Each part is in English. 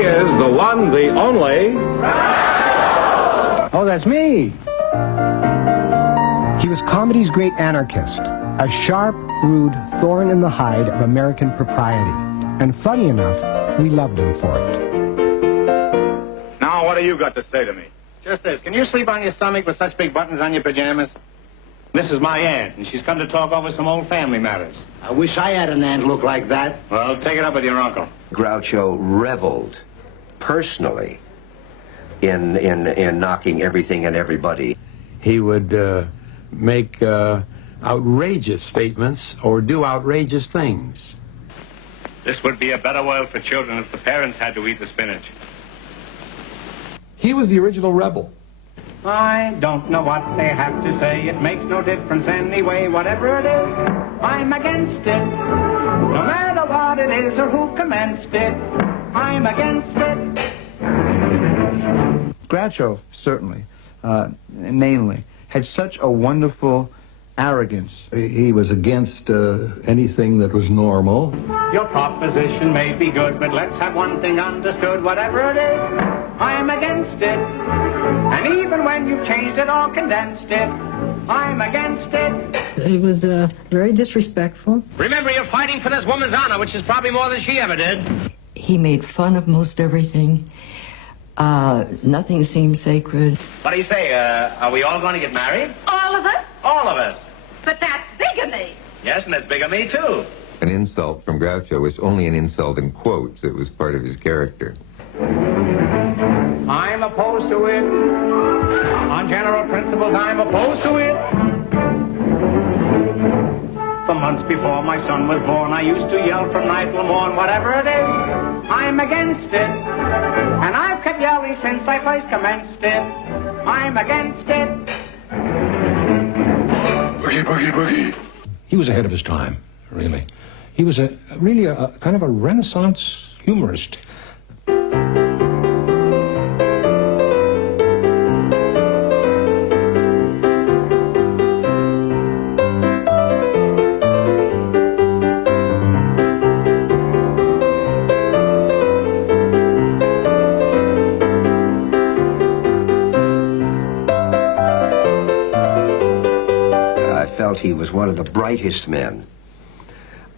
is the one, the only... Oh, that's me. He was comedy's great anarchist, a sharp, rude thorn in the hide of American propriety. And funny enough, we loved him for it. Now, what do you got to say to me? Just this. Can you sleep on your stomach with such big buttons on your pajamas? This is my aunt, and she's come to talk over some old family matters. I wish I had an aunt look like that. Well, take it up with your uncle. Groucho reveled personally in knocking everything and everybody. He would make outrageous statements or do outrageous things. This would be a better world for children if the parents had to eat the spinach. He was the original rebel. I don't know what they have to say. It makes no difference anyway. Whatever it is, I'm against it. No matter what it is or who commenced it, I'm against it. Groucho, certainly, mainly, had such a wonderful arrogance. He was against anything that was normal. Your proposition may be good, but let's have one thing understood. Whatever it is, I'm against it. And even when you've changed it or condensed it, I'm against it. He was very disrespectful. Remember, you're fighting for this woman's honor, which is probably more than she ever did. He made fun of most everything. Nothing seemed sacred. What do you say? Are we all going to get married? All of us? All of us. But that's bigamy. Yes, and that's bigamy, too. An insult from Groucho was only an insult in quotes. It was part of his character. I'm opposed to it. On general principles, I'm opposed to it. For months before my son was born, I used to yell from night till morn, whatever it is, I'm against it. And I've kept yelling since I first commenced it. I'm against it. Boogie, boogie, boogie. He was ahead of his time, really. He was really a kind of a Renaissance humorist. He was one of the brightest men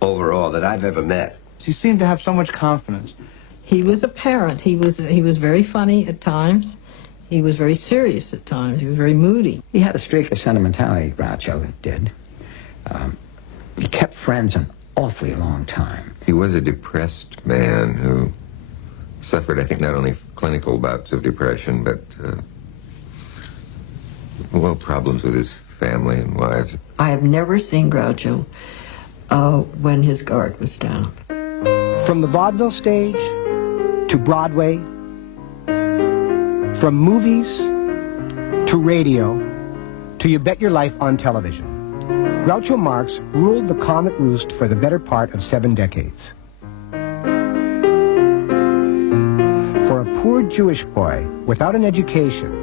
overall that I've ever met. He seemed to have so much confidence. He was a parent. He was very funny at times. He was very serious at times. He was very moody. He had a streak of sentimentality, Groucho did. He kept friends an awfully long time. He was a depressed man who suffered, I think, not only clinical bouts of depression, but, well, problems with his family and wives. I have never seen Groucho when his guard was down. From the vaudeville stage to Broadway, from movies to radio to You Bet Your Life on television, Groucho Marx ruled the comic roost for the better part of 7 decades. For a poor Jewish boy without an education,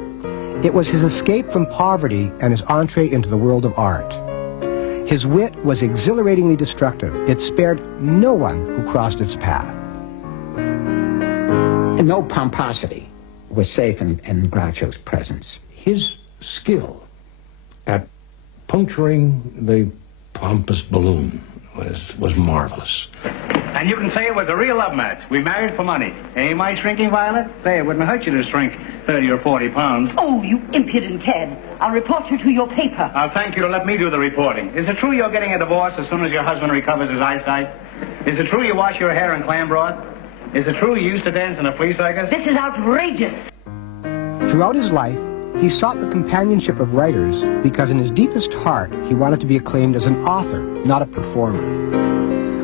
it was his escape from poverty and his entree into the world of art. His wit was exhilaratingly destructive. It spared no one who crossed its path. And no pomposity was safe in Groucho's presence. His skill at puncturing the pompous balloon was marvelous. And you can say it was a real love match. We married for money. Eh, my shrinking Violet? Say, it wouldn't hurt you to shrink 30 or 40 pounds. Oh, you impudent kid. I'll report you to your paper. I'll thank you to let me do the reporting. Is it true you're getting a divorce as soon as your husband recovers his eyesight? Is it true you wash your hair in clam broth? Is it true you used to dance in a flea circus? This is outrageous. Throughout his life, he sought the companionship of writers because in his deepest heart, he wanted to be acclaimed as an author, not a performer.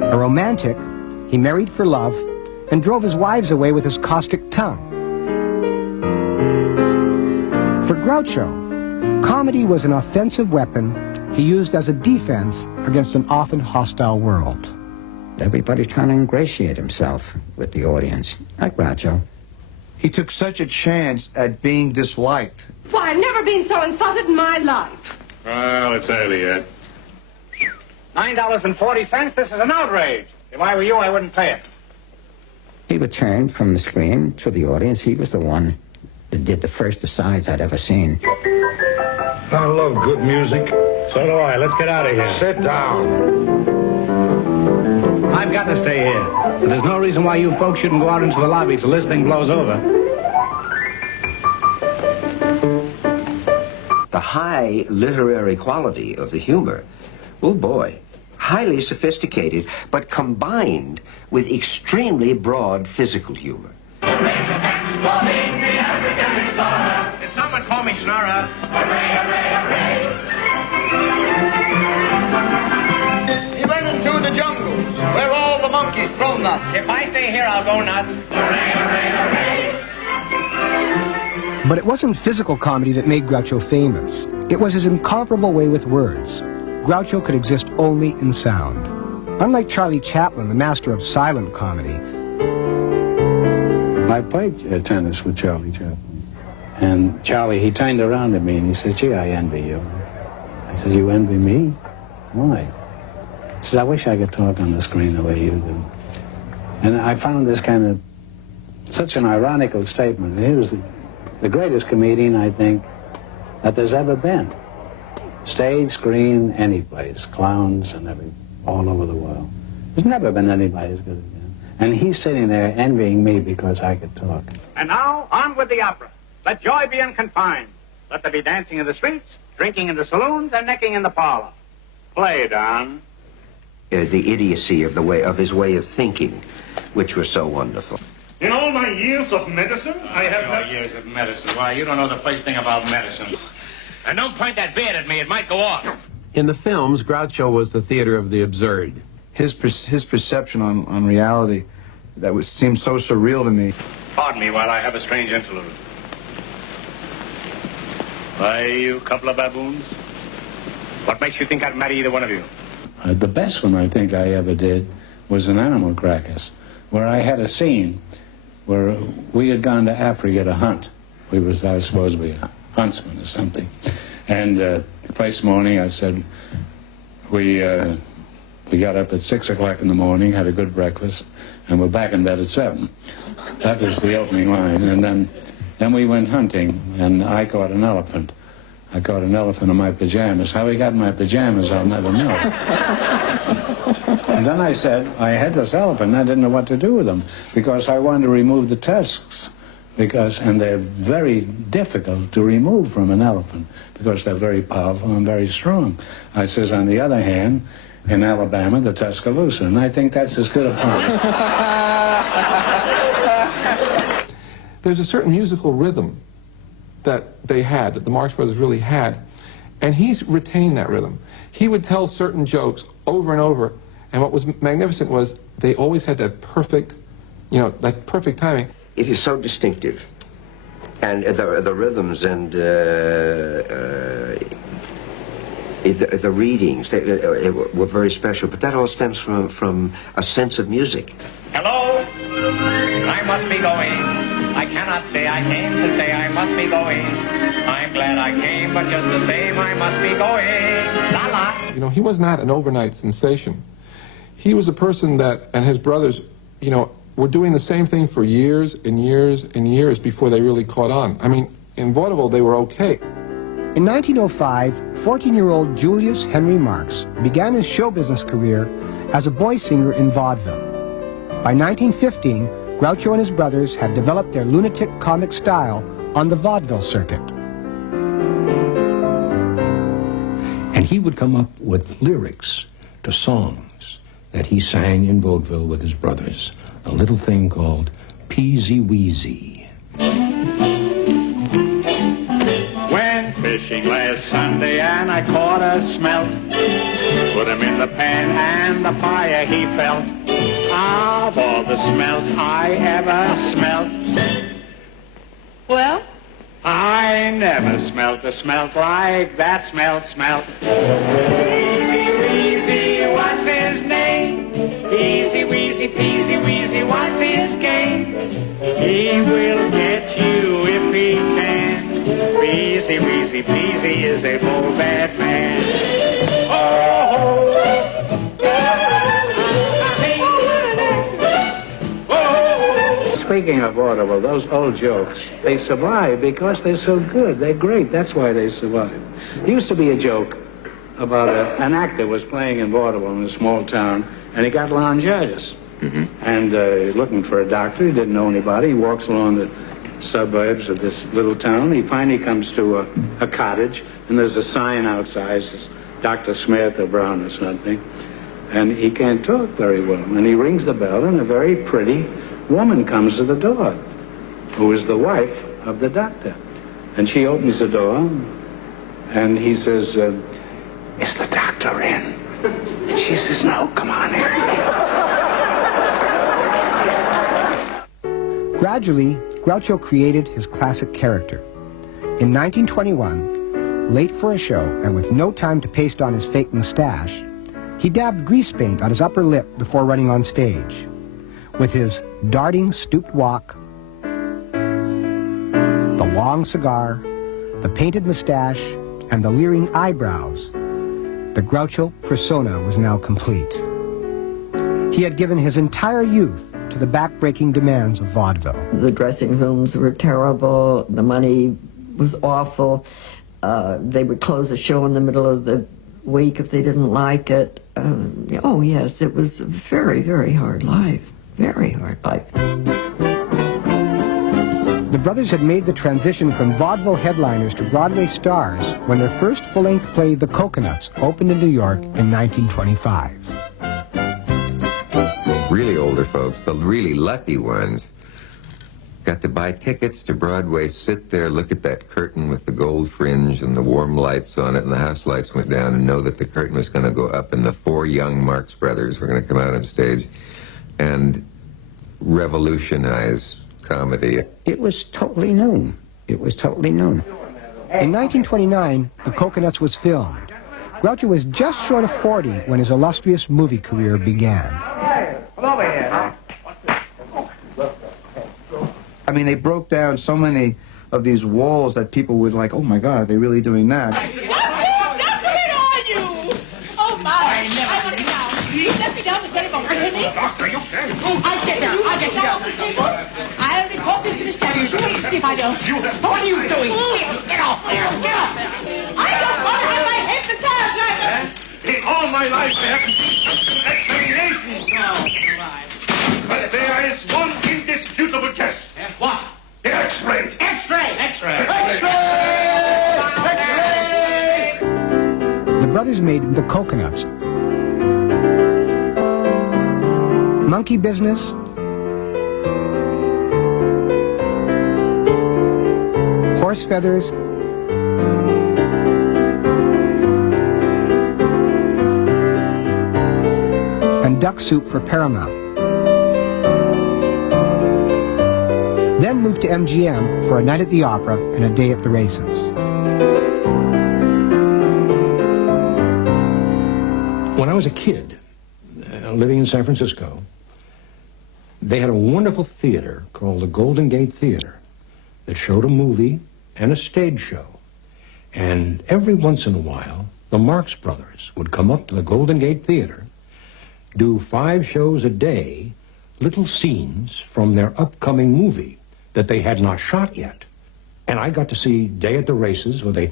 A romantic, he married for love and drove his wives away with his caustic tongue. For Groucho, comedy was an offensive weapon he used as a defense against an often hostile world. Everybody trying to ingratiate himself with the audience, like Groucho. He took such a chance at being disliked. Why, I've never been so insulted in my life. Well, it's early yet. $9.40? This is an outrage. If I were you, I wouldn't pay it. He would turn from the screen to the audience. He was the one that did the first asides I'd ever seen. I love good music. So do I. Let's get out of here. Sit down. I've got to stay here. But there's no reason why you folks shouldn't go out into the lobby till this thing blows over. The high literary quality of the humor, oh boy, highly sophisticated, but combined with extremely broad physical humor. Did someone call me Schnorrer? He went into the jungles where all the monkeys throw nuts. If I stay here, I'll go nuts. But it wasn't physical comedy that made Groucho famous. It was his incomparable way with words. Groucho could exist only in sound. Unlike Charlie Chaplin, the master of silent comedy, I played tennis with Charlie Chaplin. And Charlie, he turned around to me and he said, "Gee, I envy you." I said, "You envy me? Why?" He says, "I wish I could talk on the screen the way you do." And I found this kind of such an ironical statement. He was the greatest comedian, I think, that there's ever been. Stage, screen, any place, clowns and all over the world. There's never been anybody as good as him. And he's sitting there envying me because I could talk. And now, on with the opera. Let joy be unconfined. Let there be dancing in the streets, drinking in the saloons, and necking in the parlor. Play, Don. The idiocy of his way of thinking, which was so wonderful. In all my years of medicine, I have... Your years of medicine. Why, you don't know the first thing about medicine. And don't point that beard at me. It might go off. In the films, Groucho was the theater of the absurd. His perception on reality, seemed so surreal to me. Pardon me while I have a strange interlude. Why, you couple of baboons? What makes you think I'd marry either one of you? The best one I think I ever did was in Animal Crackers, where I had a scene where we had gone to Africa to hunt. I was supposed to be a huntsman or something. And the first morning I said, we got up at 6 o'clock in the morning, had a good breakfast, and we're back in bed at 7. That was the opening line. And then we went hunting, and I caught an elephant. I caught an elephant in my pajamas. How he got in my pajamas, I'll never know. And then I said, I had this elephant, and I didn't know what to do with him, because I wanted to remove the tusks, and they're very difficult to remove from an elephant, because they're very powerful and very strong. I says, on the other hand, in Alabama, the Tuscaloosa, and I think that's as good a promise. There's a certain musical rhythm that they had, that the Marx Brothers really had, and he's retained that rhythm. He would tell certain jokes over and over, and what was magnificent was they always had that perfect, that perfect timing. It is so distinctive, and the rhythms and the readings were very special. But that all stems from a sense of music. Hello? I must be going. I cannot say I came to say I must be going. I'm glad I came, but just the same I must be going. La la. He was not an overnight sensation. He was a person that, and his brothers, were doing the same thing for years and years and years before they really caught on. I mean, in vaudeville, they were okay. In 1905, 14-year-old Julius Henry Marx began his show business career as a boy singer in vaudeville. By 1915, Groucho and his brothers had developed their lunatic comic style on the vaudeville circuit. And he would come up with lyrics to songs that he sang in vaudeville with his brothers. A little thing called Peasy Weezy. Went fishing last Sunday and I caught a smelt. Put him in the pan and the fire he felt. Of all the smells I ever smelt. Well? I never smelt a smelt like that smelt. Easy Weezy, what's his name? Easy Weezy, Peasy Weezy, what's his game? He will get you if he can. Easy Weezy, Peasy is a bold bad man. Oh, speaking of vaudeville, those old jokes, they survive because they're so good. They're great. That's why they survive. There used to be a joke about an actor was playing in vaudeville in a small town, and he got laryngitis. And looking for a doctor. He didn't know anybody. He walks along the suburbs of this little town. He finally comes to a cottage, and there's a sign outside. It says Dr. Smith or Brown or something. And he can't talk very well. And he rings the bell, and a very pretty woman comes to the door, who is the wife of the doctor. And she opens the door, and he says, is the doctor in? And she says, no, come on in. Gradually, Groucho created his classic character. In 1921, late for a show and with no time to paste on his fake mustache, he dabbed grease paint on his upper lip before running on stage. With his darting, stooped walk, the long cigar, the painted mustache, and the leering eyebrows, the Groucho persona was now complete. He had given his entire youth to the back-breaking demands of vaudeville. The dressing rooms were terrible. The money was awful. They would close a show in the middle of the week if they didn't like it. Oh, yes, it was a very, very hard life. Very hard life. The brothers had made the transition from vaudeville headliners to Broadway stars when their first full-length play, The Coconuts, opened in New York in 1925. Really older folks, the really lucky ones, got to buy tickets to Broadway, sit there, look at that curtain with the gold fringe and the warm lights on it, and the house lights went down, and know that the curtain was going to go up and the four young Marx brothers were going to come out on stage and revolutionize comedy. It was totally new. It was totally new. In 1929, The Coconuts was filmed. Groucho was just short of 40 when his illustrious movie career began. Come over here. I mean, they broke down so many of these walls that people would like, oh my God, are they really doing that? Oh, my. I want to get down. Let me down this very moment. Doctor, you can't. I'll get down. I'll get down. I'll report this to Miss Daniels. Wait and see if I don't. What are you doing? Get off. Get off. I don't want to have my head massaged either. In all my life, I haven't seen examinations. But there is one indisputable test. What? The X-ray. X-ray. X-ray. The brothers made The Coconuts, Monkey Business, Horse Feathers, and Duck Soup for Paramount. Then moved to MGM for A Night at the Opera and A Day at the Races. When I was a kid, living in San Francisco, they had a wonderful theater called the Golden Gate Theater that showed a movie and a stage show. And every once in a while, the Marx Brothers would come up to the Golden Gate Theater, do 5 shows a day, little scenes from their upcoming movie that they had not shot yet. And I got to see Day at the Races, where they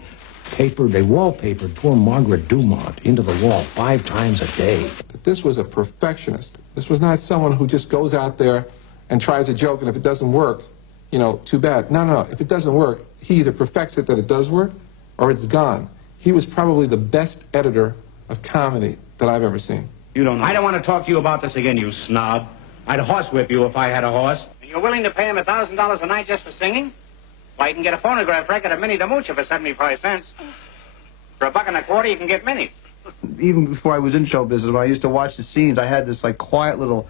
wallpapered poor Margaret Dumont into the wall 5 times a day. This was a perfectionist. This was not someone who just goes out there and tries a joke, and if it doesn't work, you know, too bad. No. If it doesn't work, he either perfects it that it does work, or it's gone. He was probably the best editor of comedy that I've ever seen. You don't know. I don't want to talk to you about this again, you snob. I'd horsewhip you if I had a horse. And you're willing to pay him $1,000 a night just for singing? Why, you can get a phonograph record of Minnie the Moocher for 75 cents. For $1.25, you can get Minnie. Even before I was in show business, when I used to watch the scenes, I had this like quiet little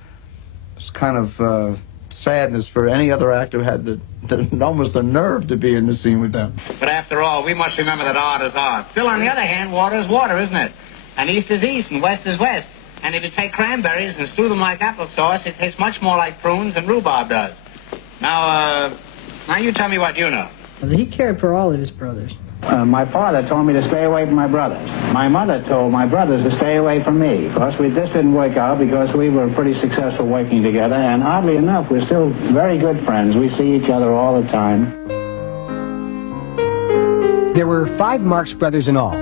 kind of sadness for any other actor who had almost the nerve to be in the scene with them. But after all, we must remember that art is art. Still, on the other hand, water is water, isn't it? And east is east and west is west. And if you take cranberries and stew them like applesauce, it tastes much more like prunes than rhubarb does. Now you tell me what you know. He cared for all of his brothers. My father told me to stay away from my brothers. My mother told my brothers to stay away from me. Of course, this didn't work out because we were pretty successful working together, and oddly enough, we're still very good friends. We see each other all the time. There were 5 Marx brothers in all.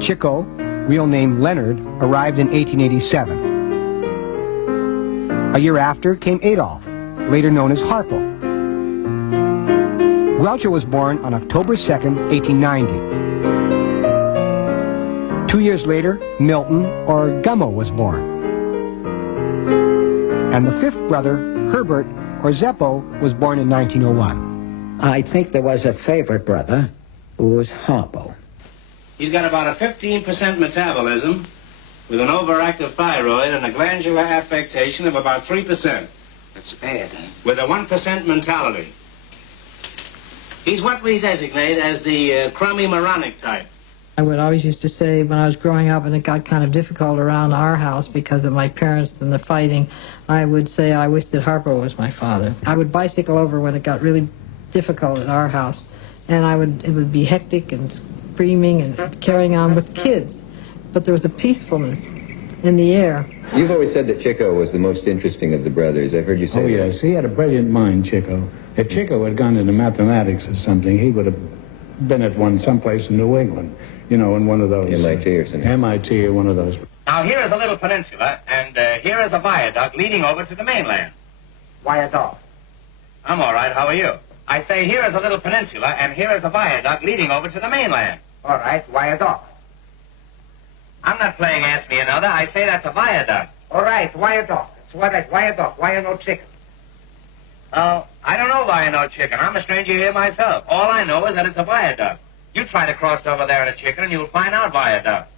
Chico, real name Leonard, arrived in 1887. A year after came Adolf, later known as Harpo. Groucho was born on October 2nd, 1890. 2 years later, Milton, or Gummo, was born. And the 5th brother, Herbert, or Zeppo, was born in 1901. I think there was a favorite brother who was Harpo. He's got about a 15% metabolism with an overactive thyroid and a glandular affectation of about 3%. That's bad, huh? With a 1% mentality. He's what we designate as the crummy moronic type. I would always used to say when I was growing up and it got kind of difficult around our house because of my parents and the fighting, I would say I wish that Harpo was my father. I would bicycle over when it got really difficult at our house, and it would be hectic and screaming and carrying on with kids. But there was a peacefulness in the air. You've always said that Chico was the most interesting of the brothers. I've heard you say Oh, that. yes. He had a brilliant mind, Chico. If Chico had gone into mathematics or something, he would have been at someplace in New England, you know, in one of those. MIT or something. MIT or one of those. Now, here is a little peninsula, and here is a viaduct leading over to the mainland. Viaduct. I'm all right. How are you? I say here is a little peninsula, and here is a viaduct leading over to the mainland. All right, viaduct. I'm not playing Ask Me Another. I say that's a viaduct. All right, viaduct. It's what that viaduct. Why no chicken? Oh, I don't know why I know chicken. I'm a stranger here myself. All I know is that it's a viaduct. You try to cross over there at a chicken, and you'll find out viaduct.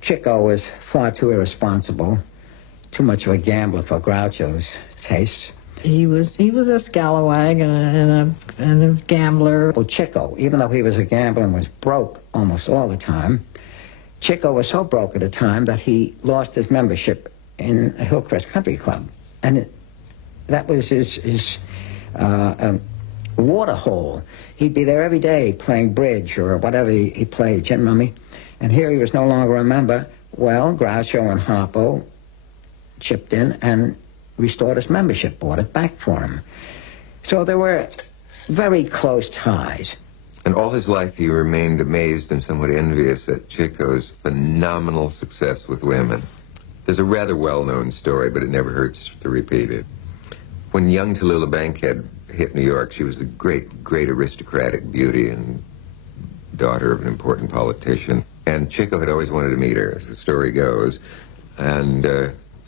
Chico was far too irresponsible, too much of a gambler for Groucho's tastes. He was a scalawag and a gambler. Well, Chico, even though he was a gambler and was broke almost all the time, Chico was so broke at the time that he lost his membership in a Hillcrest Country Club. And that was his water hole. He'd be there every day playing bridge or whatever he played, you know me? And here he was no longer a member. Well, Groucho and Harpo chipped in and restored his membership, bought it back for him. So there were very close ties. And all his life he remained amazed and somewhat envious at Chico's phenomenal success with women. There's a rather well-known story, but it never hurts to repeat it. When young Tallulah Bankhead hit New York, she was a great, great aristocratic beauty and daughter of an important politician. And Chico had always wanted to meet her, as the story goes. And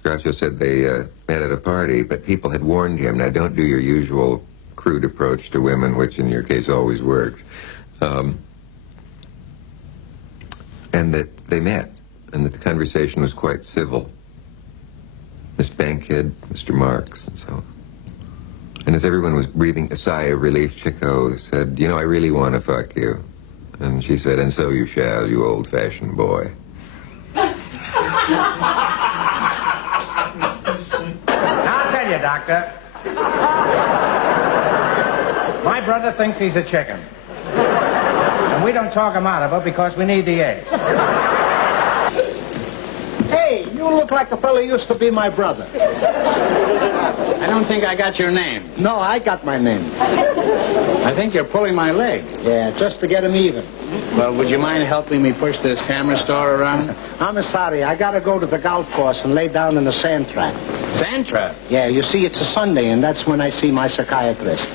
Groucho said they met at a party, but people had warned him, now don't do your usual crude approach to women, which in your case always works. And that they met, and that the conversation was quite civil. Miss Bankhead, Mr. Marx, and so on. And as everyone was breathing a sigh of relief, Chico said, you know, I really want to fuck you. And she said, and so you shall, you old-fashioned boy. Now, I'll tell you, Doctor. My brother thinks he's a chicken. And we don't talk him out of it because we need the eggs. Hey, you look like the fella who used to be my brother. I don't think I got your name. No, I got my name. I think you're pulling my leg. Yeah, just to get him even. Well, would you mind helping me push this camera store around? I'm sorry. I gotta go to the golf course and lay down in the sand trap. Sand trap? Yeah, you see, it's a Sunday, and that's when I see my psychiatrist.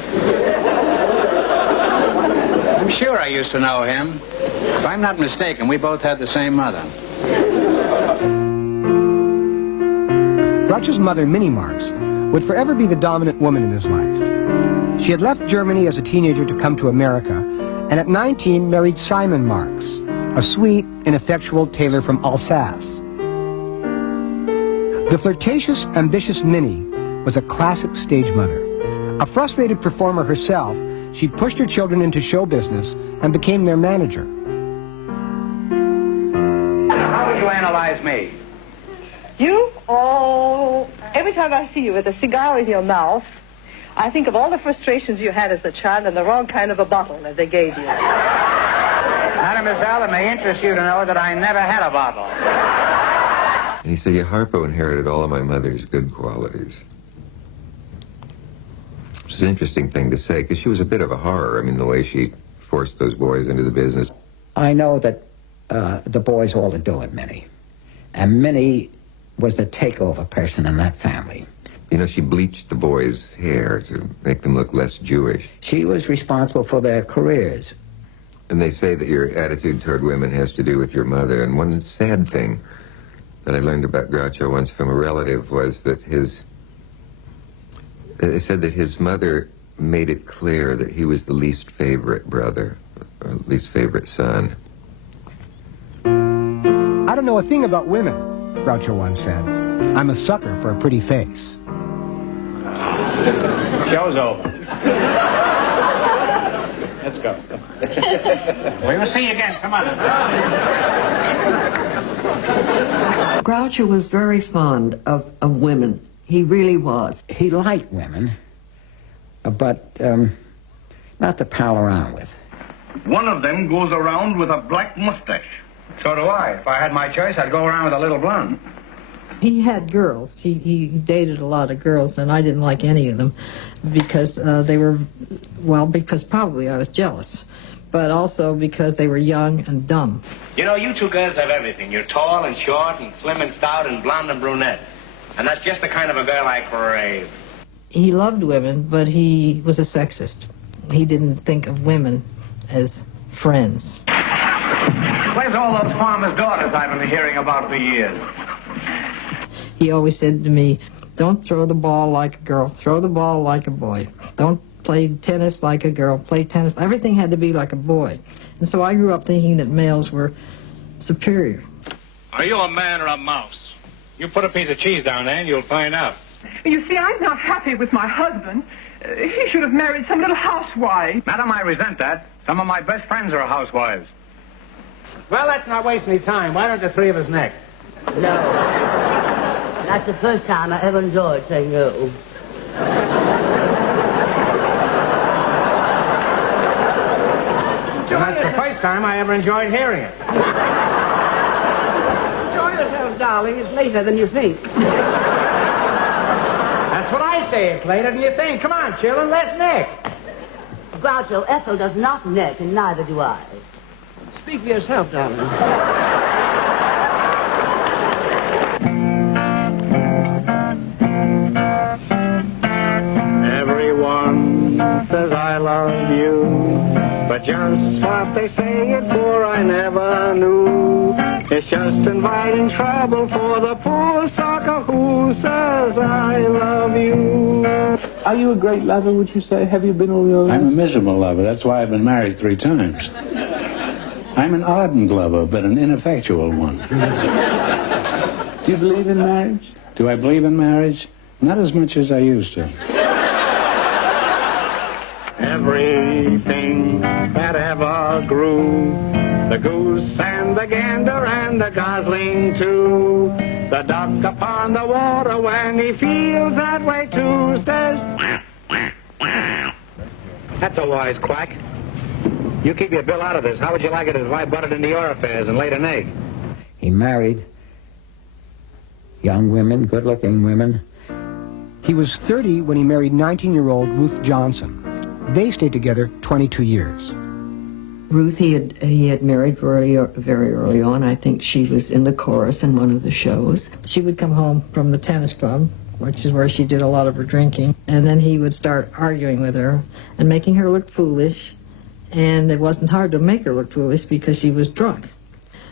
I'm sure I used to know him. If I'm not mistaken, we both had the same mother. Groucho's mother, Minnie Marx, would forever be the dominant woman in his life. She had left Germany as a teenager to come to America, and at 19 married Simon Marx, a sweet, ineffectual tailor from Alsace. The flirtatious, ambitious Minnie was a classic stage mother. A frustrated performer herself, she pushed her children into show business and became their manager. How would you analyze me? You? Oh, every time I see you with a cigar in your mouth, I think of all the frustrations you had as a child and the wrong kind of a bottle that they gave you. Mademoiselle, it may interest you to know that I never had a bottle. And he said, yeah, Harpo inherited all of my mother's good qualities. Which is an interesting thing to say, because she was a bit of a horror. I mean, the way she forced those boys into the business. I know that the boys all adored Minnie. And Minnie was the takeover person in that family. You know, she bleached the boys' hair to make them look less Jewish. She was responsible for their careers. And they say that your attitude toward women has to do with your mother. And one sad thing that I learned about Groucho once from a relative was that they said that his mother made it clear that he was the least favorite brother, or least favorite son. I don't know a thing about women, Groucho once said. I'm a sucker for a pretty face. Show's over. Let's go. We will see you again some other time. Groucho was very fond of women. He really was. He liked women, but not to pal around with. One of them goes around with a black mustache. So do I. If I had my choice, I'd go around with a little blonde. He had girls. He dated a lot of girls, and I didn't like any of them because they were, well, because probably I was jealous, but also because they were young and dumb. You know, you two girls have everything. You're tall and short and slim and stout and blonde and brunette. And that's just the kind of a girl I crave. He loved women, but he was a sexist. He didn't think of women as friends. Where's all those farmers' daughters I've been hearing about for years? He always said to me, don't throw the ball like a girl, throw the ball like a boy. Don't play tennis like a girl, play tennis. Everything had to be like a boy. And so I grew up thinking that males were superior. Are you a man or a mouse? You put a piece of cheese down there and you'll find out. You see, I'm not happy with my husband. He should have married some little housewife. Madam, I resent that. Some of my best friends are housewives. Well, let's not waste any time. Why don't the three of us neck? No. That's the first time I ever enjoyed saying no. And that's the first time I ever enjoyed hearing it. Enjoy yourselves, darling. It's later than you think. That's what I say. It's later than you think. Come on, children, let's neck. Groucho, Ethel does not neck, and neither do I. Speak for yourself, darling. Everyone says I love you, but just what they say it for I never knew. It's just inviting trouble for the poor sucker who says I love you. Are you a great lover, would you say? Have you been all your life? I'm a miserable lover. That's why I've been married 3 times. I'm an ardent lover, but an ineffectual one. Do you believe in marriage? Do I believe in marriage? Not as much as I used to. Everything that ever grew, the goose and the gander and the gosling too, the duck upon the water when he feels that way too says, That's a wise quack. You keep your bill out of this. How would you like it if I butted into your affairs and laid an egg? He married young women, good-looking women. He was 30 when he married 19-year-old Ruth Johnson. They stayed together 22 years. Ruth, he had married very early on. I think she was in the chorus in one of the shows. She would come home from the tennis club, which is where she did a lot of her drinking, and then he would start arguing with her and making her look foolish, and it wasn't hard to make her look foolish because she was drunk.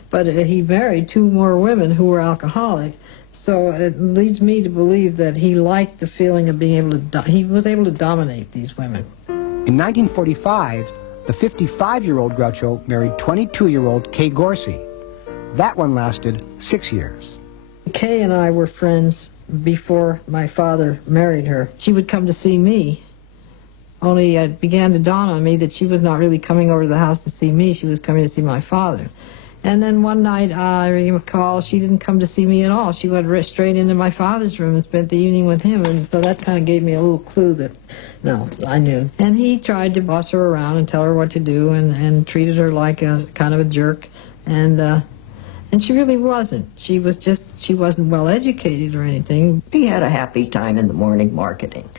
But he married 2 more women who were alcoholic, so it leads me to believe that he liked the feeling of being able to, he was able to dominate these women. In 1945, the 55-year-old Groucho married 22-year-old Kay Gorsey. That one lasted 6 years. Kay and I were friends before my father married her. She would come to see me, only it began to dawn on me that she was not really coming over to the house to see me, she was coming to see my father. And then one night, I recall, she didn't come to see me at all. She went straight into my father's room and spent the evening with him. And so that kind of gave me a little clue that, no, I knew. And he tried to boss her around and tell her what to do and treated her like a kind of a jerk. And she really wasn't. She wasn't well educated or anything. He had a happy time in the morning marketing.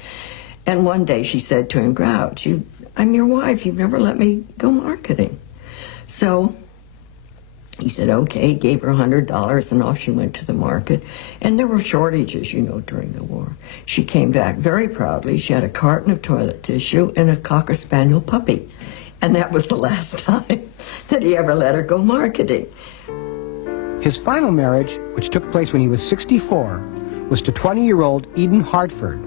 And one day she said to him, Grouch, I'm your wife. You've never let me go marketing. So he said, okay, gave her $100, and off she went to the market. And there were shortages, you know, during the war. She came back very proudly. She had a carton of toilet tissue and a Cocker Spaniel puppy. And that was the last time that he ever let her go marketing. His final marriage, which took place when he was 64, was to 20-year-old Eden Hartford.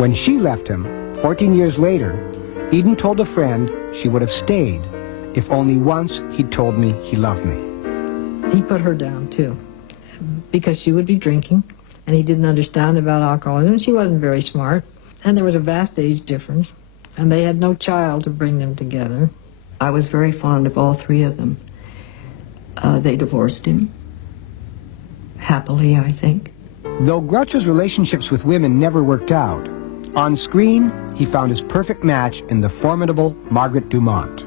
When she left him, 14 years later, Eden told a friend she would have stayed if only once he'd told me he loved me. He put her down, too, because she would be drinking, and he didn't understand about alcoholism. She wasn't very smart, and there was a vast age difference, and they had no child to bring them together. I was very fond of all three of them. They divorced him, happily, I think. Though Groucho's relationships with women never worked out, on screen, he found his perfect match in the formidable Margaret Dumont.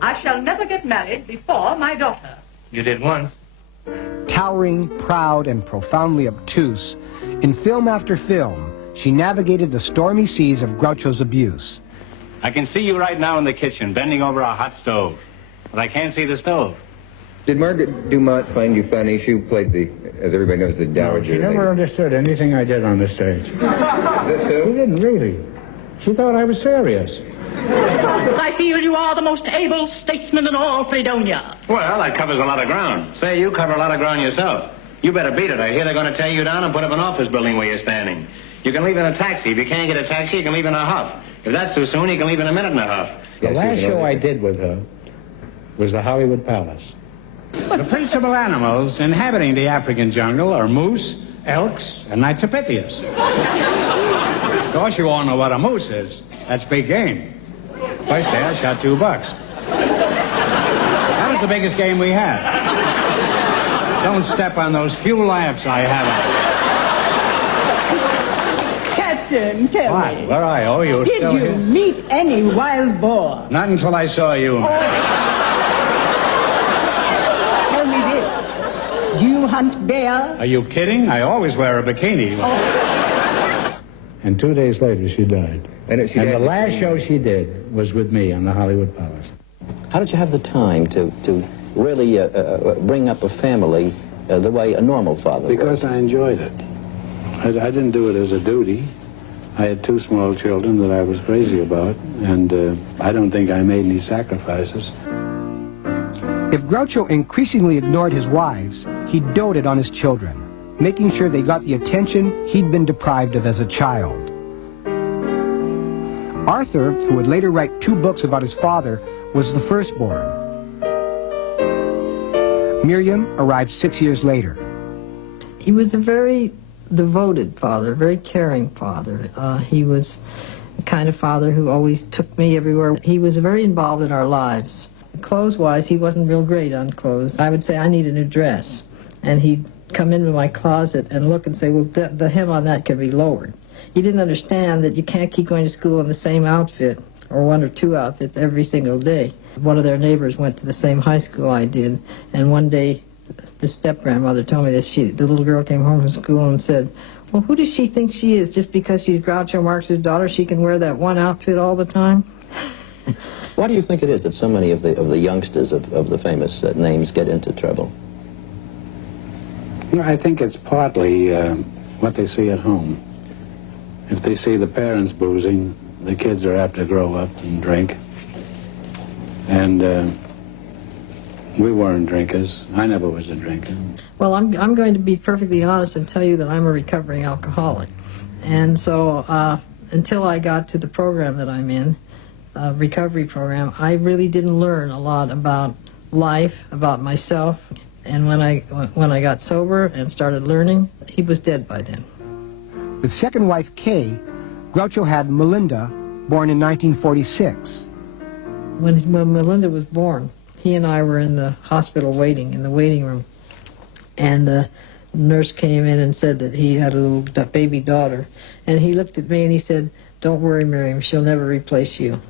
I shall never get married before my daughter. You did once. Towering, proud, and profoundly obtuse, in film after film, she navigated the stormy seas of Groucho's abuse. I can see you right now in the kitchen, bending over a hot stove. But I can't see the stove. Did Margaret Dumont find you funny? She played the, as everybody knows, the dowager. She never understood anything I did on the stage. Is that so? She didn't really. She thought I was serious. I feel you are the most able statesman in all Fredonia. Well, that covers a lot of ground. Say, you cover a lot of ground yourself. You better beat it. I hear they're going to tear you down and put up an office building where you're standing. You can leave in a taxi. If you can't get a taxi, you can leave in a huff. If that's too soon, you can leave in a minute and a half. The last show I did with her was the Hollywood Palace. The principal animals inhabiting the African jungle are moose, elks, and Nyctopithecus. Of course, you all know what a moose is. That's big game. First day, I shot $2. That was the biggest game we had. Don't step on those few laughs I have. Captain, tell What? me. Where are you? Oh, you're Did still you here? meet any wild boar? Not until I saw you. Tell me this. Do you hunt bear? Are you kidding? I always wear a bikini. And 2 days later, she died. And the last show she did was with me on the Hollywood Palace. How did you have the time to really bring up a family the way a normal father would? Because I enjoyed it. I didn't do it as a duty. I had 2 small children that I was crazy about, and I don't think I made any sacrifices. If Groucho increasingly ignored his wives, he doted on his children, making sure they got the attention he'd been deprived of as a child. Arthur, who would later write 2 books about his father, was the firstborn. Miriam arrived 6 years later. He was a very devoted father, a very caring father. He was the kind of father who always took me everywhere. He was very involved in our lives. Clothes-wise, he wasn't real great on clothes. I would say, I need a new dress. And he'd come into my closet and look and say, well, the hem on that could be lowered. He didn't understand that you can't keep going to school in the same outfit or 1 or 2 outfits every single day. One of their neighbors went to the same high school I did, and one day the step-grandmother told me that the little girl came home from school and said, well, who does she think she is? Just because she's Groucho Marx's daughter, she can wear that one outfit all the time? Why do you think it is that so many of the youngsters of the famous names get into trouble? I think it's partly what they see at home. If they see the parents boozing, the kids are apt to grow up and drink. And we weren't drinkers. I never was a drinker. Well, I'm going to be perfectly honest and tell you that I'm a recovering alcoholic. And so until I got to the program that I'm in, recovery program, I really didn't learn a lot about life, about myself. And when I got sober and started learning, he was dead by then. With second wife Kay, Groucho had Melinda, born in 1946. When Melinda was born, he and I were in the hospital in the waiting room, and the nurse came in and said that he had a little baby daughter, and he looked at me and he said, "Don't worry, Miriam, she'll never replace you."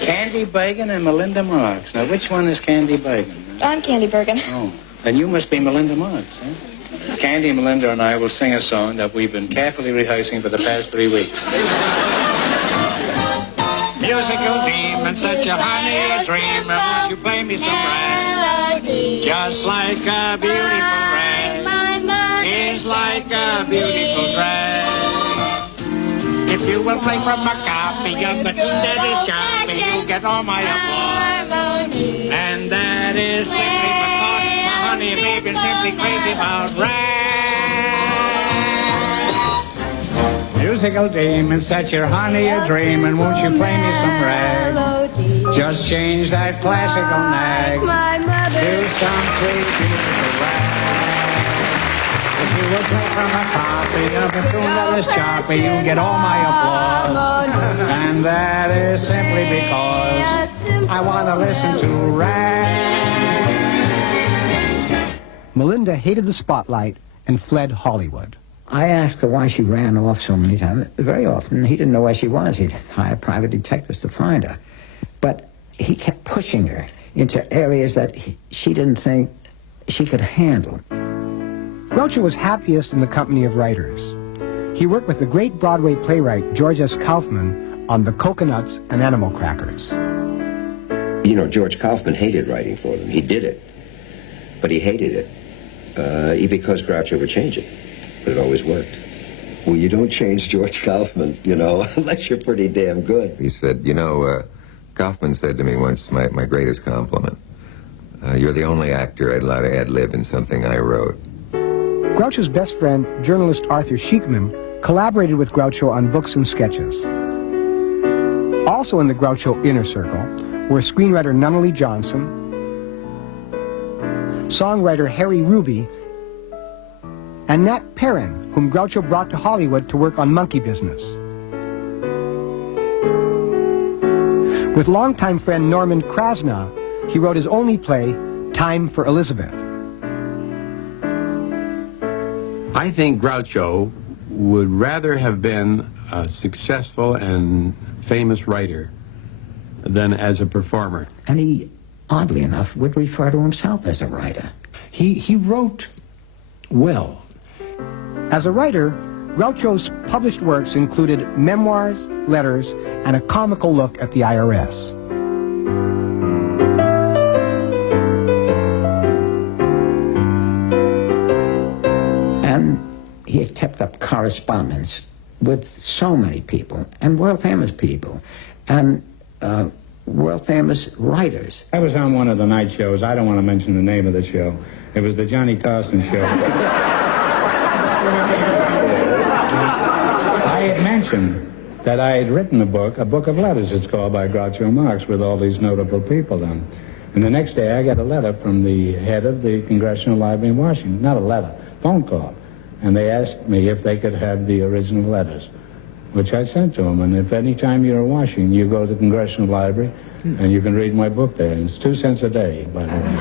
Candy Bergen and Melinda Marx. Now, which one is Candy Bergen? I'm Candy Bergen. Oh, then you must be Melinda Marx, eh? Candy, Melinda, and I will sing a song that we've been carefully rehearsing for the past 3 weeks. Musical demon, such a honey dream, won't you play me some rag? Just like a beautiful rag is like a beautiful drag. If you will play from a copy of the tune that is choppy, you'll get all my applause. And that is simply because my honey baby's simply crazy about rag. Musical demon, set your honey a dream, and won't you play me some rag? Just change that classical nag to some sweet beautiful rag. If you will play from a copy of a tune that is choppy, you'll get all my applause. And that is simply because I want to listen to rag. Melinda hated the spotlight and fled Hollywood. I asked her why she ran off so many times. Very often, he didn't know where she was. He'd hire private detectives to find her. But he kept pushing her into areas that she didn't think she could handle. Groucho was happiest in the company of writers. He worked with the great Broadway playwright George S. Kaufman on The Coconuts and Animal Crackers. You know, George Kaufman hated writing for them. He did it, but he hated it because Groucho would change it. But it always worked. Well, you don't change George Kaufman, you know, unless you're pretty damn good. He said, you know, Kaufman said to me once, my greatest compliment, you're the only actor I'd allow to ad-lib in something I wrote. Groucho's best friend, journalist Arthur Sheikman, collaborated with Groucho on books and sketches. Also in the Groucho inner circle were screenwriter Nunnally Johnson, songwriter Harry Ruby, and Nat Perrin, whom Groucho brought to Hollywood to work on Monkey Business. With longtime friend Norman Krasna, he wrote his only play, Time for Elizabeth. I think Groucho would rather have been a successful and famous writer than as a performer. And he, oddly enough, would refer to himself as a writer. He wrote well. As a writer, Groucho's published works included memoirs, letters, and a comical look at the IRS. And he had kept up correspondence with so many people, and world-famous people, and world-famous writers. I was on one of the night shows. I don't want to mention the name of the show. It was the Johnny Carson show. I had mentioned that I had written a book of letters, it's called, by Groucho Marx, with all these notable people on. And the next day I got a letter from the head of the Congressional Library in Washington. Not a letter, phone call. And they asked me if they could have the original letters, which I sent to them. And if any time you're in Washington, you go to the Congressional Library, and you can read my book there. And it's 2 cents a day, by the way.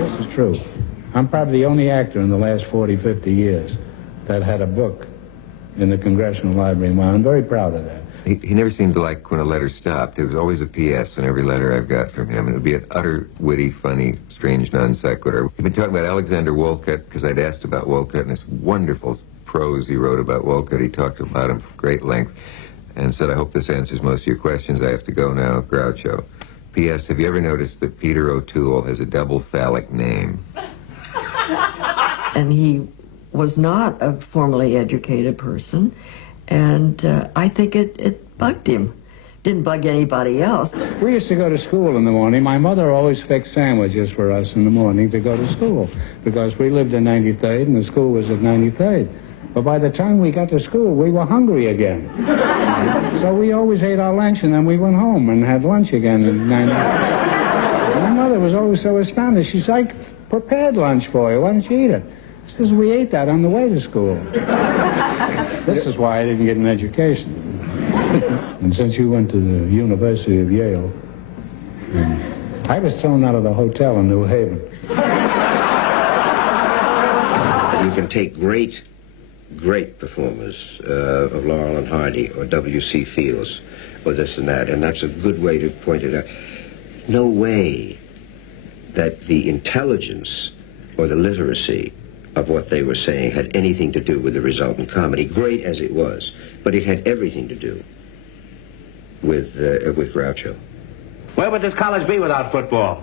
This is true. I'm probably the only actor in the last 40, 50 years that had a book in the Congressional Library. Well, I'm very proud of that. He never seemed to like when a letter stopped. There was always a P.S. in every letter I've got from him. It would be an utter, witty, funny, strange non sequitur. We've been talking about Alexander Wolcott because I'd asked about Wolcott and this wonderful prose he wrote about Wolcott. He talked about him for great length and said, I hope this answers most of your questions. I have to go now, Groucho. P.S. Have you ever noticed that Peter O'Toole has a double phallic name? And he was not a formally educated person, and I think it bugged him. Didn't bug anybody else. We used to go to school in the morning. My mother always fixed sandwiches for us in the morning to go to school, because we lived in 93rd and the school was at 93rd. But by the time we got to school, we were hungry again. So we always ate our lunch, and then we went home and had lunch again in 93rd. My mother was always so astonished. She said, I prepared lunch for you. Why don't you eat it? She says, we ate that on the way to school. This is why I didn't get an education. And since you went to the University of Yale, I was thrown out of the hotel in New Haven. You can take great performers of Laurel and Hardy or W.C. Fields or this and that's a good way to point it out. No way that the intelligence or the literacy of what they were saying had anything to do with the resultant comedy, great as it was, but it had everything to do with Groucho. Where would this college be without football?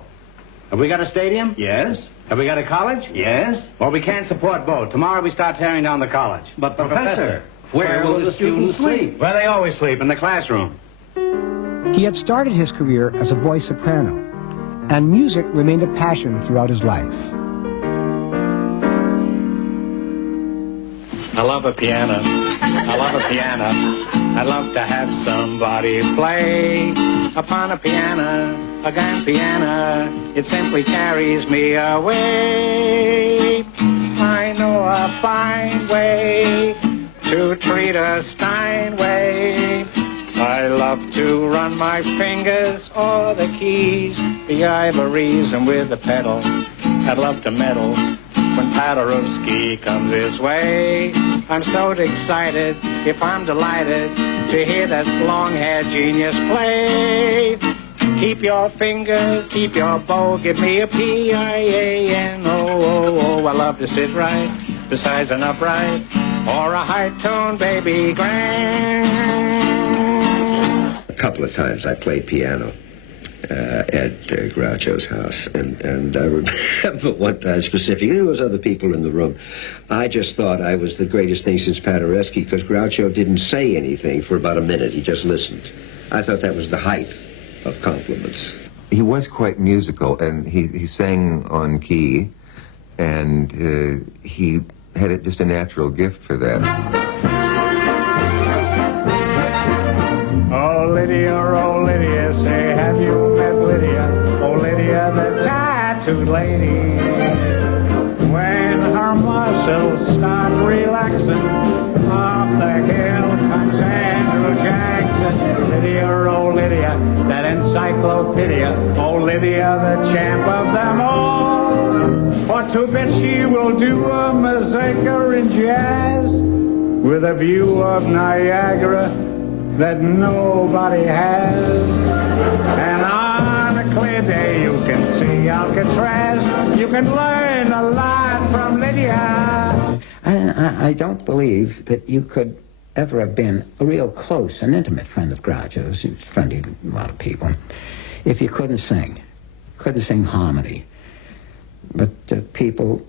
Have we got a stadium? Yes. Have we got a college? Yes. Well, we can't support both. Tomorrow we start tearing down the college. But, Professor, where will the students sleep? Where they always sleep, in the classroom. He had started his career as a boy soprano, and music remained a passion throughout his life. I love a piano. I love a piano. I'd love to have somebody play upon a piano, a grand piano. It simply carries me away. I know a fine way to treat a Steinway. I love to run my fingers o'er the keys, the ivories, and with the pedal. I'd love to meddle when Paderewski comes his way. I'm so excited, if I'm delighted, to hear that long-haired genius play. Keep your finger, keep your bow, give me a P-I-A-N-O-O-O. I love to sit right beside an upright or a high-tone baby grand. A couple of times I played piano at Groucho's house, and I remember one time specifically, there was other people in the room. I just thought I was the greatest thing since Paderewski because Groucho didn't say anything for about a minute. He just listened. I thought that was the height of compliments. He was quite musical, and he sang on key, and he had just a natural gift for that. Oh, Lydia, say, have you met Lydia? Oh, Lydia, the tattooed lady. When her muscles start relaxing, up the hill comes Andrew Jackson. Lydia, oh, Lydia, that encyclopedia. Oh, Lydia, the champ of them all. For 2 bits she will do a mazurka in jazz with a view of Niagara that nobody has. And on a clear day you can see Alcatraz. You can learn a lot from Lydia. I don't believe that you could ever have been a real close and intimate friend of Groucho's. He was friendly to a lot of people. If you couldn't sing harmony. But people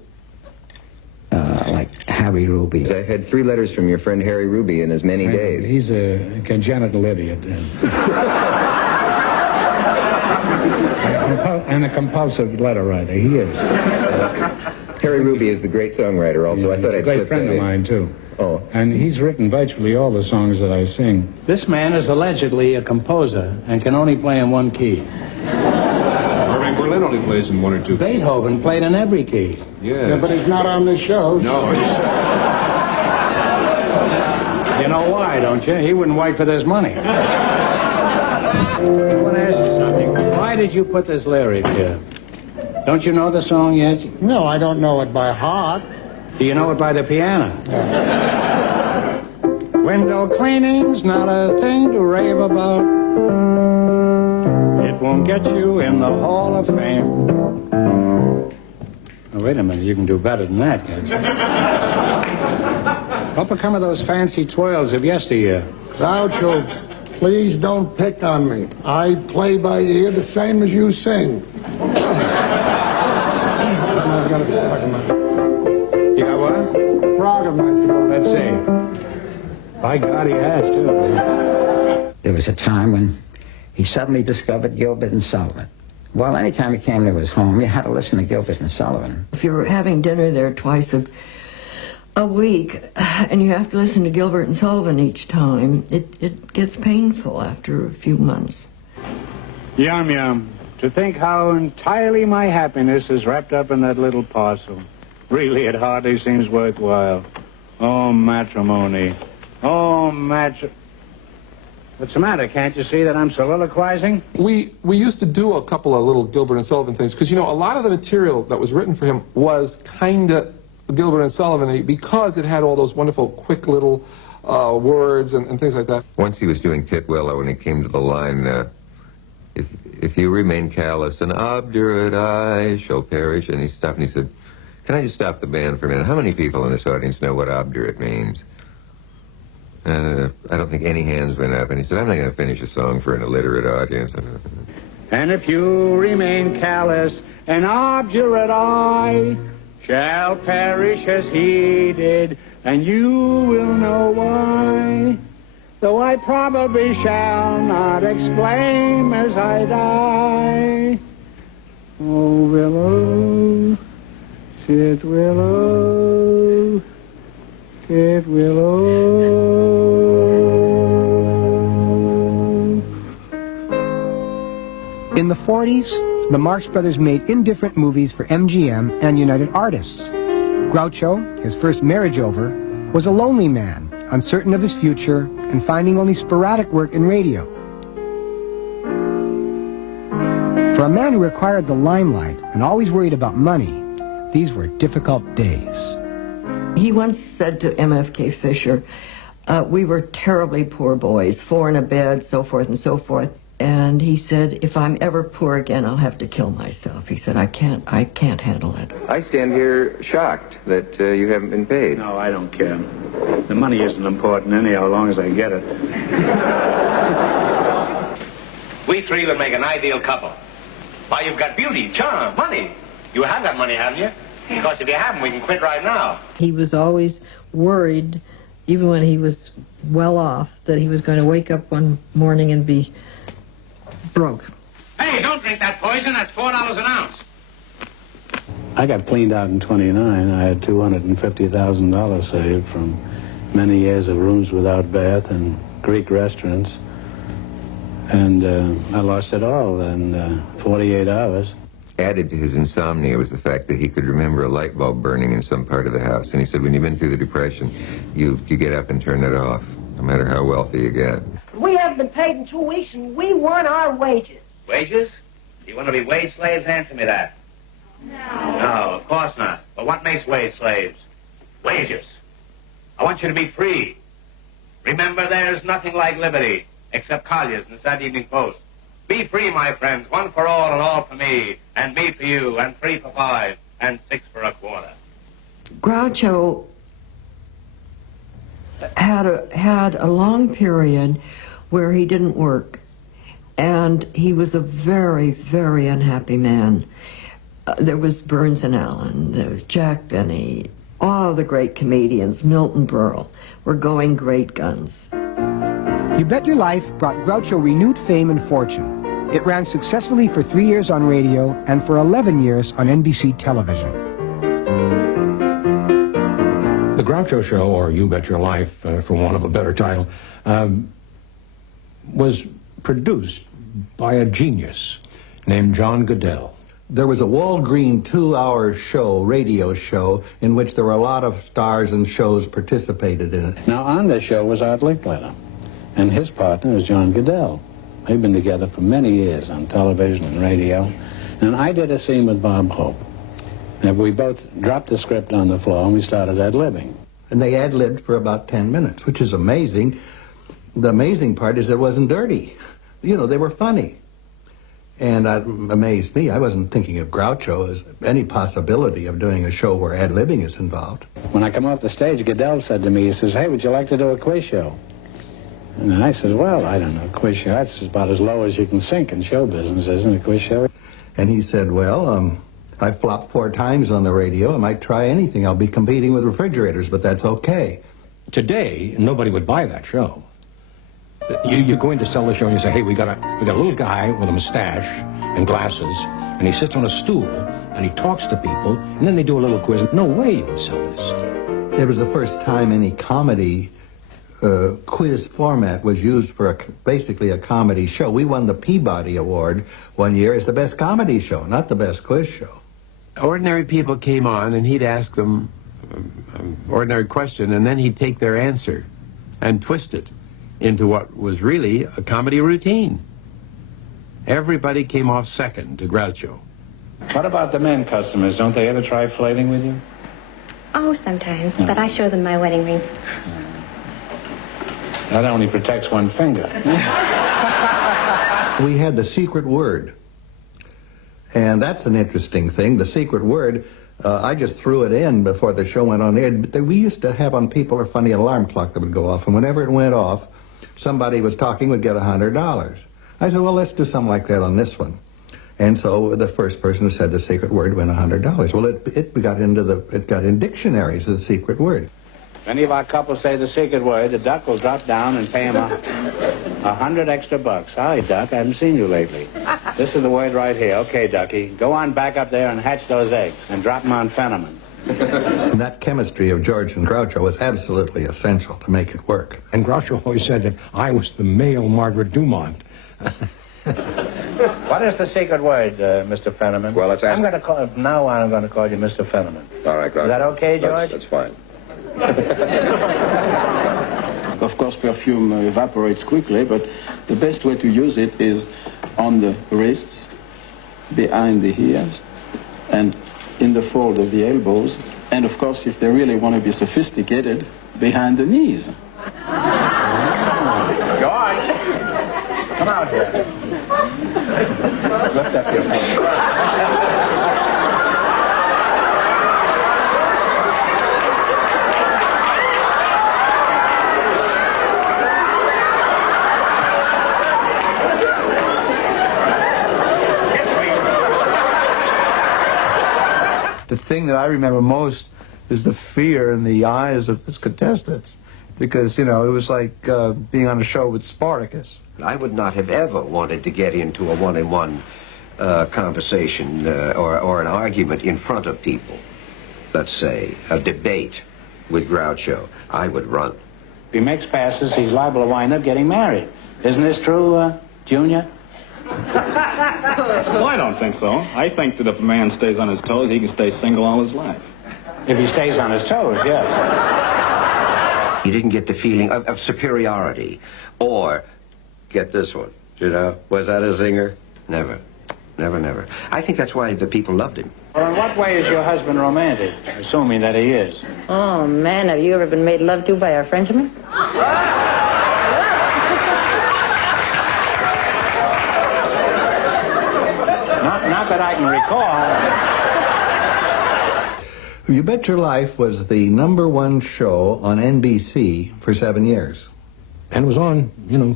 like Harry Ruby. I had 3 letters from your friend Harry Ruby in as many days. He's a congenital idiot. And a compulsive letter writer. He is. Harry Ruby is the great songwriter also. I thought I'd slip that in. He's a great friend of mine, too. Oh. And he's written virtually all the songs that I sing. This man is allegedly a composer and can only play in one key. Berlin only plays in 1 or 2. Beethoven played in every key. Yeah, but he's not on the show. No, he's... You know why, don't you? He wouldn't wait for this money. I want to ask you something. Why did you put this lyric here? Don't you know the song yet? No, I don't know it by heart. Do you know it by the piano? Window cleaning's not a thing to rave about. It won't get you in the Hall of Fame. Oh, wait a minute, you can do better than that, can't you? What become of those fancy twirls of yesteryear? Groucho, please don't pick on me. I play by ear the same as you sing. I've got a frog in my throat. You got what? Frog in my throat. Let's see. By God, he has, too. There was a time when he suddenly discovered Gilbert and Sullivan. Well, anytime he came to his home, you had to listen to Gilbert and Sullivan. If you're having dinner there twice a week and you have to listen to Gilbert and Sullivan each time, it gets painful after a few months. Yum, yum. To think how entirely my happiness is wrapped up in that little parcel. Really, it hardly seems worthwhile. Oh, matrimony. Oh, What's the matter? Can't you see that I'm soliloquizing? We used to do a couple of little Gilbert and Sullivan things, because, you know, a lot of the material that was written for him was kind of Gilbert and Sullivan-y, because it had all those wonderful, quick little words and things like that. Once he was doing Titwell when he came to the line, if you remain callous and obdurate, I shall perish. And he stopped and he said, can I just stop the band for a minute? How many people in this audience know what obdurate means? I don't think any hands went up. And he said, I'm not going to finish a song for an illiterate audience. And if you remain callous and obdurate, I shall perish as he did, and you will know why. Though I probably shall not exclaim as I die. Oh, willow, titwillow, titwillow. In the 40s, the Marx Brothers made indifferent movies for MGM and United Artists. Groucho, his first marriage over, was a lonely man, uncertain of his future and finding only sporadic work in radio. For a man who required the limelight and always worried about money, these were difficult days. He once said to MFK Fisher, we were terribly poor boys, 4 in a bed, so forth and so forth. And he said, if I'm ever poor again, I'll have to kill myself. He said, I can't handle it. I stand here shocked that you haven't been paid. No, I don't care. The money isn't important anyhow, as long as I get it. We three would make an ideal couple. Why, you've got beauty, charm, money. You have that money, haven't you? Because if you haven't, we can quit right now. He was always worried, even when he was well off, that he was going to wake up one morning and be broke. Hey, don't drink that poison. That's $4 an ounce. I got cleaned out in '29. I had $250,000 saved from many years of rooms without bath and Greek restaurants. And I lost it all in 48 hours. Added to his insomnia was the fact that he could remember a light bulb burning in some part of the house. And he said, when you've been through the Depression, you get up and turn it off, no matter how wealthy you get. We haven't been paid in 2 weeks, and we want our wages. Wages? You want to be wage slaves? Answer me that. No, of course not. But what makes wage slaves? Wages. I want you to be free. Remember, there's nothing like liberty, except Collier's and the Saturday Evening Post. Be free, my friends, one for all and all for me, and me for you, and 3 for 5, and 6 for a quarter. Groucho had a long period where he didn't work, and he was a very, very unhappy man. There was Burns and Allen, there was Jack Benny, all of the great comedians, Milton Berle, were going great guns. You Bet Your Life brought Groucho renewed fame and fortune. It ran successfully for 3 years on radio and for 11 years on NBC television. The Groucho Show, or You Bet Your Life, for want of a better title, was produced by a genius named John Goodell. There was a Walgreen 2-hour show, radio show, in which there were a lot of stars and shows participated in it. Now, on this show was Art Linkletter, and his partner was John Goodell. They've been together for many years on television and radio. And I did a scene with Bob Hope. And we both dropped the script on the floor and we started ad-libbing. And they ad-libbed for about 10 minutes, which is amazing. The amazing part is it wasn't dirty. You know, they were funny. And that amazed me. I wasn't thinking of Groucho as any possibility of doing a show where ad-libbing is involved. When I come off the stage, Goodell said to me, he says, hey, would you like to do a quiz show? And I said, well, I don't know, quiz show, that's about as low as you can sink in show business, isn't it, a quiz show? And he said, well, I flopped 4 times on the radio. I might try anything. I'll be competing with refrigerators, but that's okay. Today, nobody would buy that show. You go in to sell the show and you say, hey, we got a little guy with a mustache and glasses, and he sits on a stool, and he talks to people, and then they do a little quiz. No way you would sell this. It was the first time any comedy quiz format was used for basically a comedy show. We won the Peabody Award one year as the best comedy show, not the best quiz show. Ordinary people came on, and he'd ask them an ordinary question, and then he'd take their answer and twist it into what was really a comedy routine. Everybody came off second to Groucho. What about the men customers? Don't they ever try flirting with you? Oh, sometimes, but I show them my wedding ring. That only protects one finger. We had the secret word. And that's an interesting thing. The secret word, I just threw it in before the show went on air. We used to have on People Are Funny an alarm clock that would go off, and whenever it went off, somebody was talking would get $100. I said, well, let's do something like that on this one. And so the first person who said the secret word won $100. Well, it got in dictionaries as the secret word. If any of our couples say the secret word, the duck will drop down and pay him $100 extra bucks. Hi, Duck, I haven't seen you lately. This is the word right here. Okay, Ducky, go on back up there and hatch those eggs and drop them on Fenneman. And that chemistry of George and Groucho was absolutely essential to make it work. And Groucho always said that I was the male Margaret Dumont. What is the secret word, Mr. Fenneman? Well, let's ask... I'm going to call, from now on, I'm going to call you Mr. Fenneman. All right, Groucho. Is that okay, George? That's fine. Of course, perfume evaporates quickly, but the best way to use it is on the wrists, behind the ears, and in the fold of the elbows, and of course, if they really want to be sophisticated, behind the knees. George! Come out here. Lift up your feet. The thing that I remember most is the fear in the eyes of his contestants, because, you know, it was like being on a show with Spartacus. I would not have ever wanted to get into a one-on-one conversation or an argument in front of people. Let's say a debate with Groucho. I would run. If he makes passes, he's liable to wind up getting married. Isn't this true, Junior? Well, I don't think so. I think that if a man stays on his toes, he can stay single all his life. If he stays on his toes, yes. You didn't get the feeling of superiority. Or, get this one, you know, was that a zinger? Never. Never, never. I think that's why the people loved him. Well, in what way is your husband romantic, assuming that he is? Oh, man, have you ever been made love to by a Frenchman? Not that I can recall. You Bet Your Life was the #1 show on NBC for 7 years. And was on,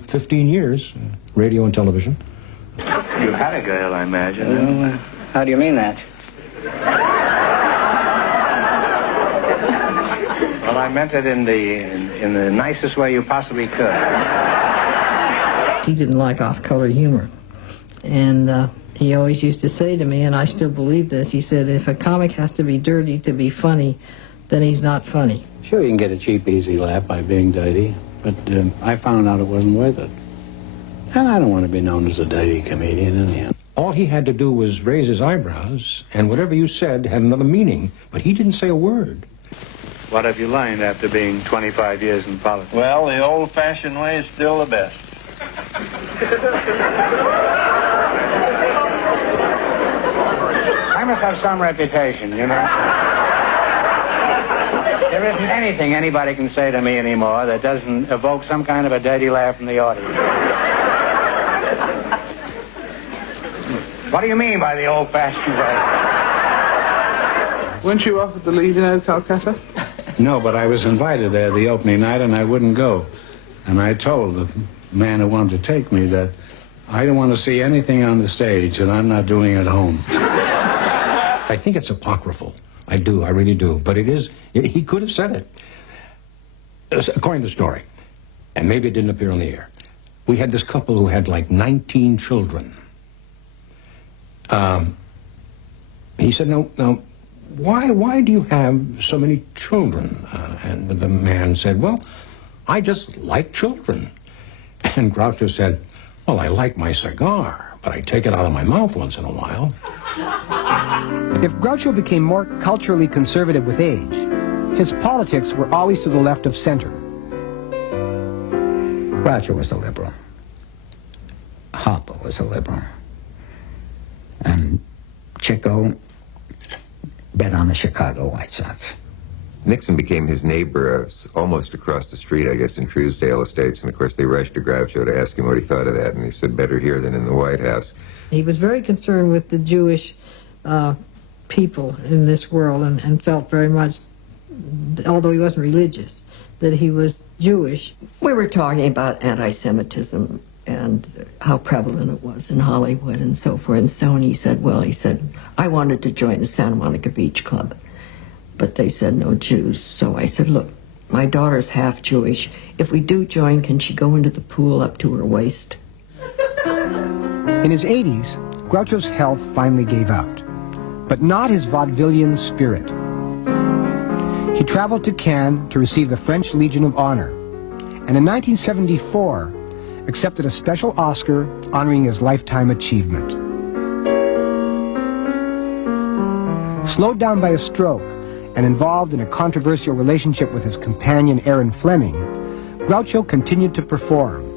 15 years, radio and television. You had a girl, I imagine. Well, how do you mean that? Well, I meant it in the nicest way you possibly could. He didn't like off-color humor. And he always used to say to me, and I still believe this, he said, if a comic has to be dirty to be funny, then he's not funny. Sure, you can get a cheap, easy laugh by being dirty, but I found out it wasn't worth it. And I don't want to be known as a dirty comedian anyhow. All he had to do was raise his eyebrows, and whatever you said had another meaning, but he didn't say a word. What have you learned after being 25 years in politics? Well, the old-fashioned way is still the best. I must have some reputation, you know. There isn't anything anybody can say to me anymore that doesn't evoke some kind of a dirty laugh from the audience. What do you mean by the old-fashioned way? Weren't you offered the lead in Calcutta? No, but I was invited there the opening night, and I wouldn't go. And I told the man who wanted to take me that I don't want to see anything on the stage that I'm not doing at home. I think it's apocryphal. I do, I really do. But it is, he could have said it. According to the story, and maybe it didn't appear on the air, we had this couple who had like 19 children. He said, no, why do you have so many children? And the man said, well, I just like children. And Groucho said, well, I like my cigar, but I take it out of my mouth once in a while. If Groucho became more culturally conservative with age, his politics were always to the left of center. Groucho was a liberal. Harpo was a liberal. And Chico bet on the Chicago White Sox. Nixon became his neighbor almost across the street, I guess, in Truesdale Estates, and of course they rushed to Groucho to ask him what he thought of that, and he said better here than in the White House. He was very concerned with the Jewish people in this world and felt very much, although he wasn't religious, that he was Jewish. We were talking about anti-Semitism and how prevalent it was in Hollywood and so forth. And so he said, I wanted to join the Santa Monica Beach Club, but they said no Jews. So I said, look, my daughter's half Jewish. If we do join, can she go into the pool up to her waist? In his 80s, Groucho's health finally gave out, but not his vaudevillian spirit. He traveled to Cannes to receive the French Legion of Honor, and in 1974, accepted a special Oscar honoring his lifetime achievement. Slowed down by a stroke and involved in a controversial relationship with his companion Aaron Fleming, Groucho continued to perform.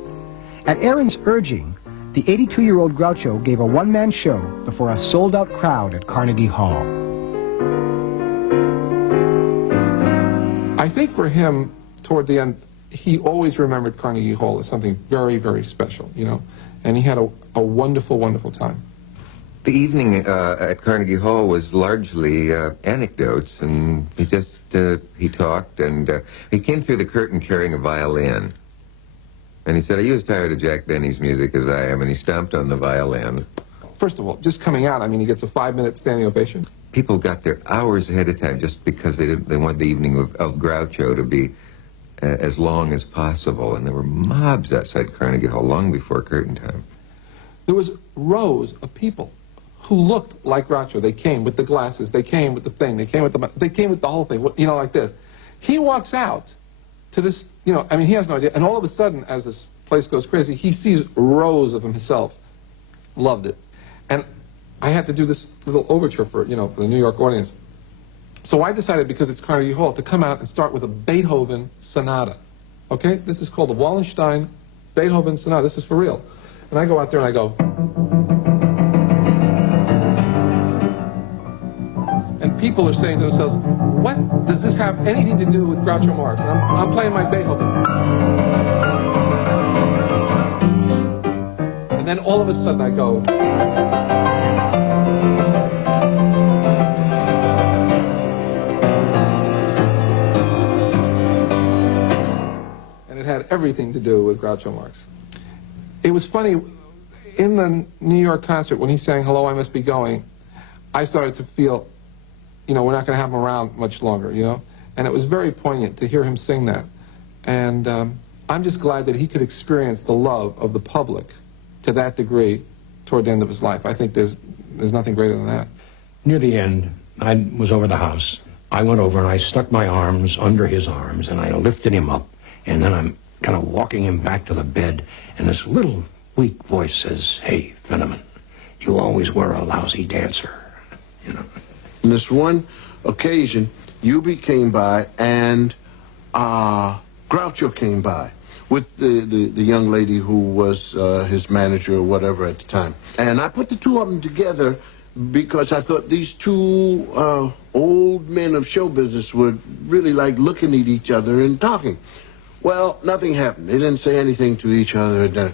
At Aaron's urging, the 82-year-old Groucho gave a one-man show before a sold-out crowd at Carnegie Hall. I think for him, toward the end, he always remembered Carnegie Hall as something very, very special, you know, and he had a wonderful, wonderful time. The evening at Carnegie Hall was largely anecdotes, and he talked, and he came through the curtain carrying a violin. And he said, are you as tired of Jack Benny's music as I am? And he stomped on the violin. First of all, just coming out, I mean, he gets a 5-minute standing ovation. People got there hours ahead of time just because they wanted the evening of Groucho to be as long as possible. And there were mobs outside Carnegie Hall long before curtain time. There was rows of people who looked like Groucho. They came with the glasses, they came with the thing, they came with the whole thing, you know, like this. He walks out to this, you know, I mean, he has no idea, and all of a sudden, as this place goes crazy, he sees rows of himself. Loved it. And I had to do this little overture for, you know, for the New York audience. So I decided, because it's Carnegie Hall, to come out and start with a Beethoven sonata. Okay? This is called the Wallenstein Beethoven sonata. This is for real. And I go out there and I go. And people are saying to themselves, what does this have anything to do with Groucho Marx? And I'm playing my Beethoven. And then all of a sudden I go. And it had everything to do with Groucho Marx. It was funny, in the New York concert, when he sang Hello, I Must Be Going, I started to feel, you know, we're not going to have him around much longer, you know? And it was very poignant to hear him sing that. And I'm just glad that he could experience the love of the public to that degree toward the end of his life. I think there's nothing greater than that. Near the end, I was over the house. I went over and I stuck my arms under his arms and I lifted him up. And then I'm kind of walking him back to the bed. And this little weak voice says, hey, Fenneman, you always were a lousy dancer, you know. On this one occasion, Eubie came by and Groucho came by with the young lady who was his manager or whatever at the time. And I put the two of them together because I thought these two old men of show business would really like looking at each other and talking. Well, nothing happened. They didn't say anything to each other.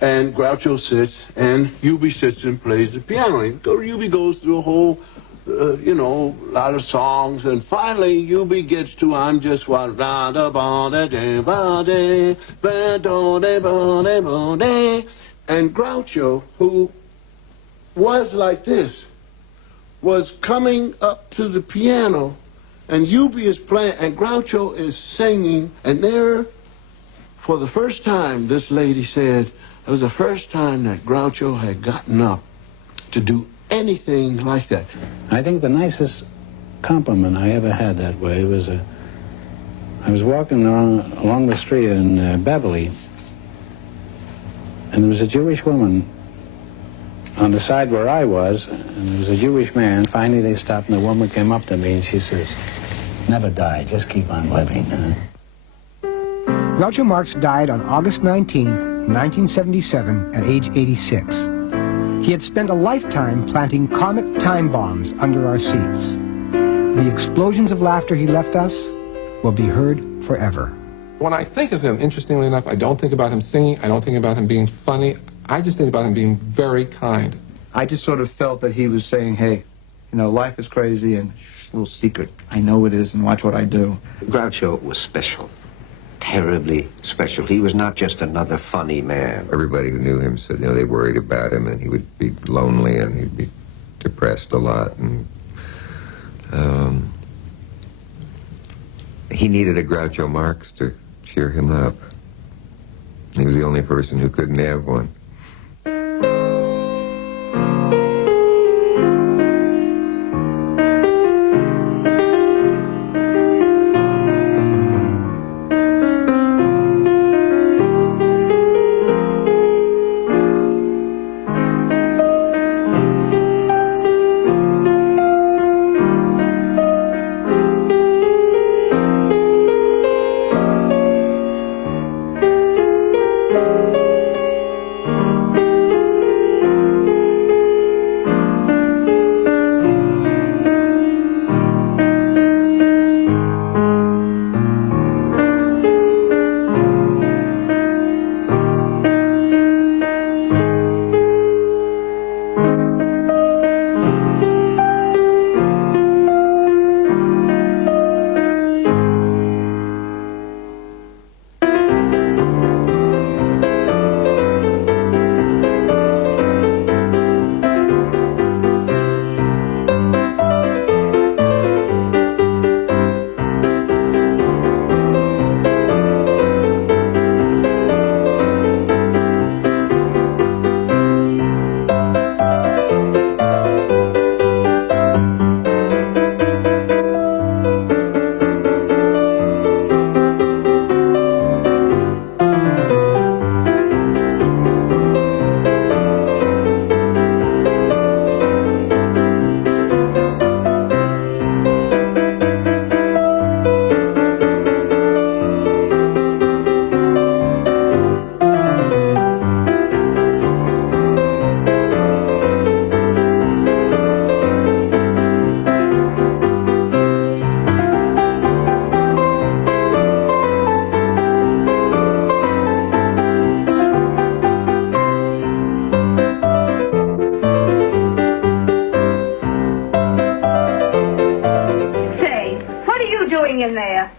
And Groucho sits, and Eubie sits and plays the piano. Eubie goes through a whole, you know, lot of songs, and finally Eubie gets to I'm Just One. And Groucho, who was like this, was coming up to the piano, and Eubie is playing, and Groucho is singing, and there, for the first time, this lady said, it was the first time that Groucho had gotten up to do anything like that. I think the nicest compliment I ever had that way was I was walking along the street in Beverly, and there was a Jewish woman on the side where I was, and there was a Jewish man. Finally they stopped, and the woman came up to me and she says, never die, just keep on living. Groucho Marx died on August 19, 1977, at age 86. He had spent a lifetime planting comic time bombs under our seats. The explosions of laughter he left us will be heard forever. When I think of him, interestingly enough, I don't think about him singing, I don't think about him being funny, I just think about him being very kind. I just sort of felt that he was saying, hey, you know, life is crazy and shh, little secret. I know it is, and watch what I do. Groucho was special. Terribly special. He was not just another funny man. Everybody who knew him said, you know, they worried about him and he would be lonely and he'd be depressed a lot. And he needed a Groucho Marx to cheer him up. He was the only person who couldn't have one. Say, what are you doing in there?